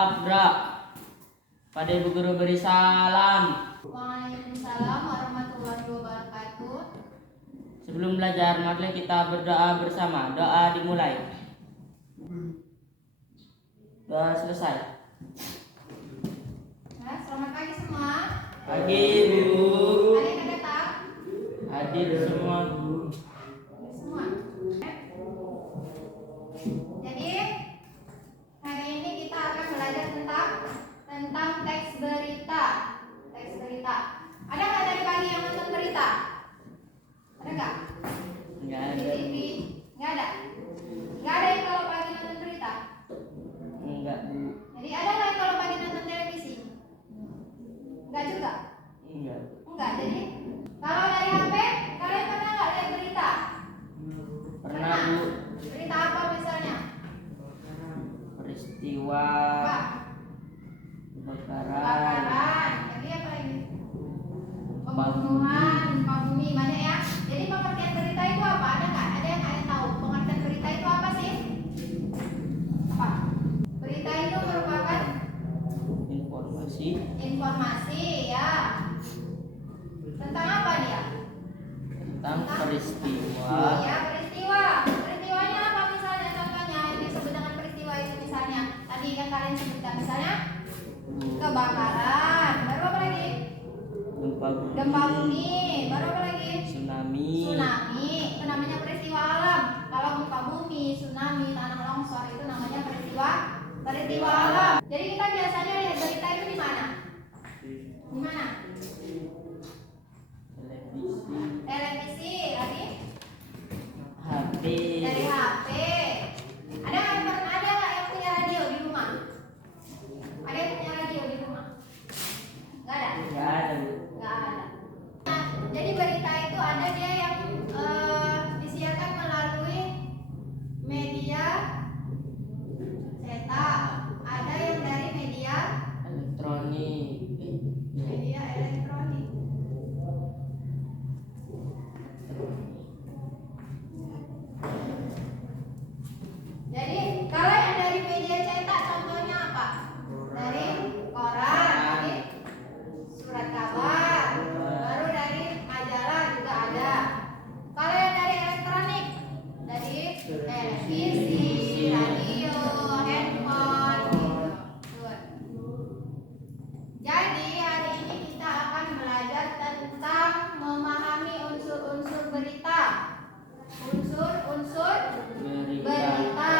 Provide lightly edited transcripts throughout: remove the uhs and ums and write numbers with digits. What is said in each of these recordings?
Abra. Pada Ibu Guru beri salam. Waalaikumsalam warahmatullahi wabarakatuh. Sebelum belajar, mari kita berdoa bersama. Doa dimulai. Doa selesai. Ya, selamat pagi semua. Pagi, Ibu. Ada yang datang? Hadir semua. Hadir semua. Jadi hari ini kita akan belajar tentang teks berita. Teks berita. Ada nggak dari pagi yang nonton berita? Ada nggak? Enggak Di ada. TV? Nggak ada. Nggak ada yang kalau pagi nonton berita. Enggak, Bu. Jadi ada nggak yang kalau pagi nonton televisi? Nggak juga. Enggak. Enggak. Jadi kalau dari HP, kalian pernah nggak lihat berita? Pernah, Bu. Berita apa misalnya? Peristiwa Pak, kebakaran. kebakaran. Jadi apa lagi? Pembunuhan, gempa bumi, banyak ya. Jadi pengertian berita itu apa? Ada nggak? Ada yang kalian tahu? Pengertian berita itu apa sih? Apa? Berita itu merupakan informasi ya. Tentang apa dia? Tentang peristiwa. Ya, peristiwa. Peristiwanya apa misalnya? Contohnya yang disebut dengan peristiwa itu misalnya. Tadi kan kalian sebutkan misalnya kebakaran. Baru apa lagi? Gempa bumi. Baru apa lagi? Tsunami. Tsunami. Itu namanya peristiwa alam. Kalau gempa bumi, tsunami, tanah longsor itu namanya peristiwa alam. Jadi kita biasanya lihat berita itu di mana? Di mana? Televisi lagi? HP. Dari HP. Ada nggak yang punya radio di rumah? Ada yang punya radio di rumah? Nggak ada. Enggak ada, Bu. Nggak ada. Nah, jadi berita itu ada dia yang disiarkan melalui media cetak. Ada yang dari media Elektronik. elektronik. Jadi kalau yang dari media cetak contohnya apa? Dari koran, dari surat kabar, baru dari majalah juga ada. Kalau yang dari elektronik, dari televisi, radio, handphone, gitu. Jadi hari ini kita akan belajar tentang memahami unsur-unsur berita. Unsur-unsur berita.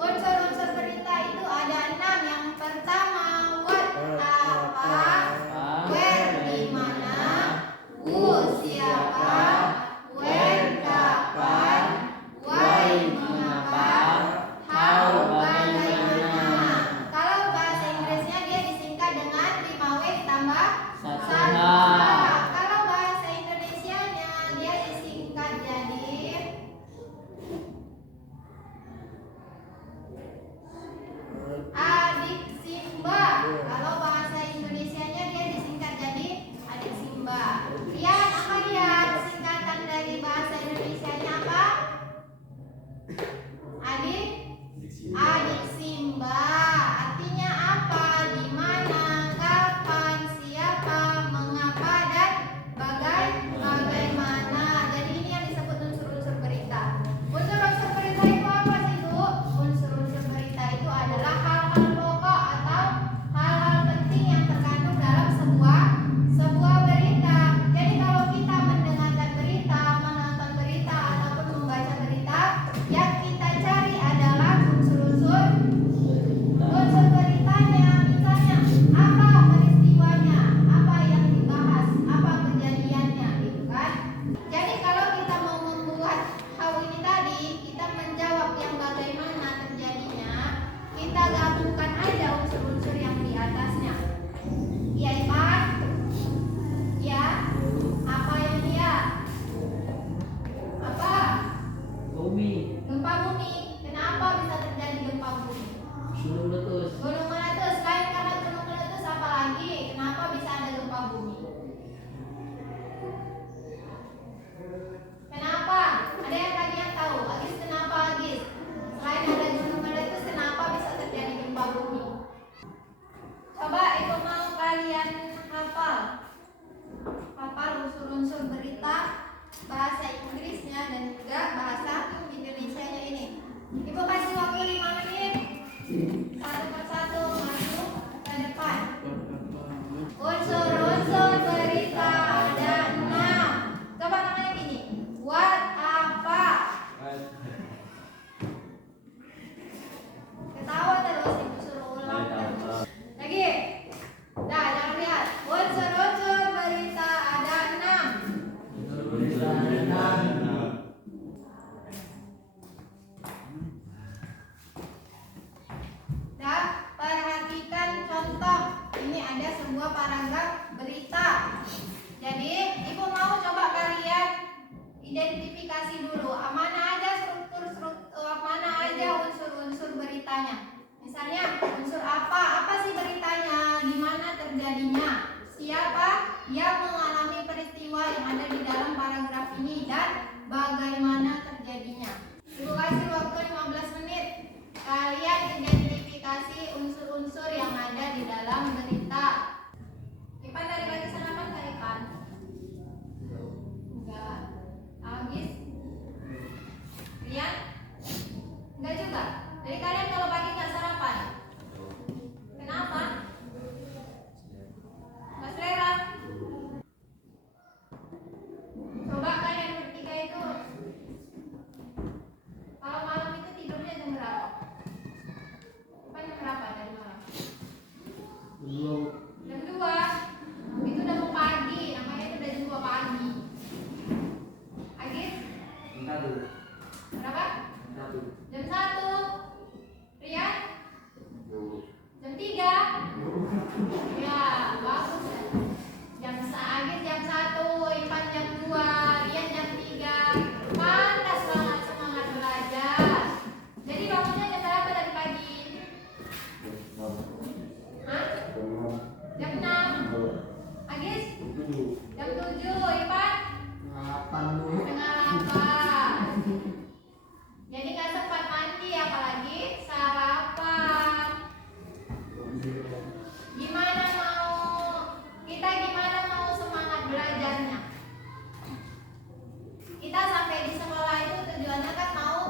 Unsur-unsur berita itu ada 6. Yang pertama, what apa, where di mana, who siapa, when kapan. unsur berita, bahasa Inggrisnya, dan juga bahasa Indonesianya ini. Ibu kasih waktu 5 menit. Satu persatu masuk ke depan. Unsur-unsur berita ada 6. Coba namanya gini. What apa? Ketawa terus, ibu suruh ulang terus. Lagi. Dah, jangan lihat. Unsur-unsur berita ada 6. Dah, perhatikan contoh. Ini ada sebuah paragraf berita. Jadi, ibu mau coba kalian identifikasi dulu mana aja mana aja unsur-unsur beritanya. Misalnya unsur apa sih beritanya, di mana terjadinya, siapa yang mengalami peristiwa yang ada di dalam paragraf ini, dan bagaimana terjadinya. Ibu kasih waktu 15 menit. Kalian identifikasi unsur-unsur yang ada di dalam berita. Ipan dari bagi sana apa enggak Ipan? Enggak. Agis? Rian? Enggak juga. Jadi kalian kalau pagi enggak sarapan? Kenapa? Enggak selera? Coba kalian bertiga itu kalau malam itu tidurnya jam berapa? Ipan jam berapa dari malam? Jam 2. Itu udah mau pagi, namanya itu udah jam 2 pagi. Agis? Berapa? Jam 1. Rian? Jam 3. Ya, bagus ya. Agis jam 1, Ipan jam 2, Rian jam 3. Pantas banget semangat belajar. Jadi bangunnya jam berapa tadi pagi? Hah? Jam 6. Agis? Jam 7. Ipan? Setengah 8. Jadi nggak sempat mandi, apalagi sarapan. Gimana mau semangat belajarnya? Kita sampai di sekolah itu tujuannya kan mau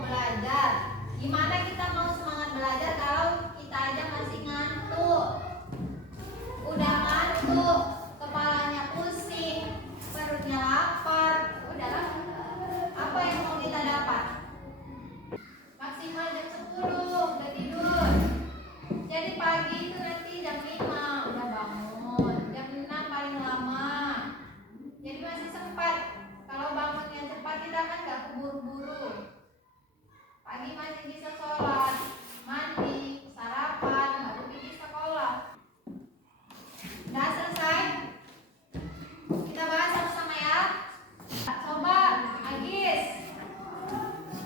belajar. Gimana kita mau semangat belajar kalau kita aja masih ngantuk? Udah ngantuk, kepalanya pusing, perutnya lapar. Udahlah, apa yang mau kita dapat? Maksimal jam 10 udah tidur. Jadi pagi itu nanti jam 5 udah bangun, jam 6 paling lama. Jadi masih sempat. Kalau bangunnya cepat kita kan gak keburu-buru. Pagi masih bisa sholat, mandi, sarapan, baru pergi sekolah. Udah selesai? Kita bahas sama-sama ya. Coba Agis,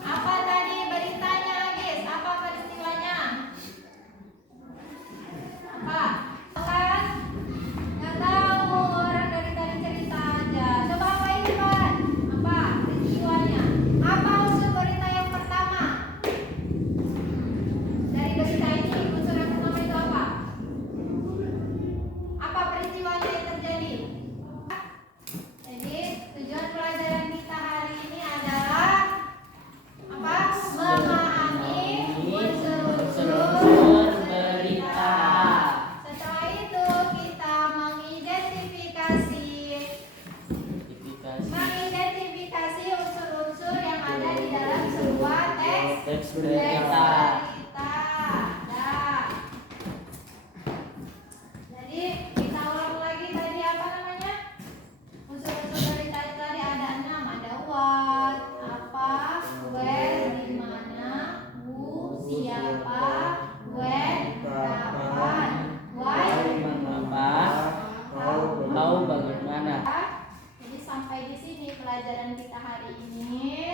apa tadi beritanya Agis? Apa peristiwanya? Apa? Kan? Nggak tahu, orang dari tadi cerita aja. Coba apa ini Pak? Apa peristiwanya? Apa unsur berita yang pertama? Dari berita ini unsur yang pertama itu apa? Apa peristiwanya yang terjadi? Jadi tujuan pelajaran kita hari ini adalah apa? Memahami unsur-unsur berita. Setelah itu kita mengidentifikasi unsur-unsur yang ada di dalam sebuah teks berita. Dah. Jadi kita ulang lagi tadi apa namanya? Unsur-unsur berita itu tadi ada 6. Ada what, apa, where, di mana, who, siapa, when, kapan, why, Mengapa? How bagaimana? Jadi sampai di sini pelajaran kita hari ini.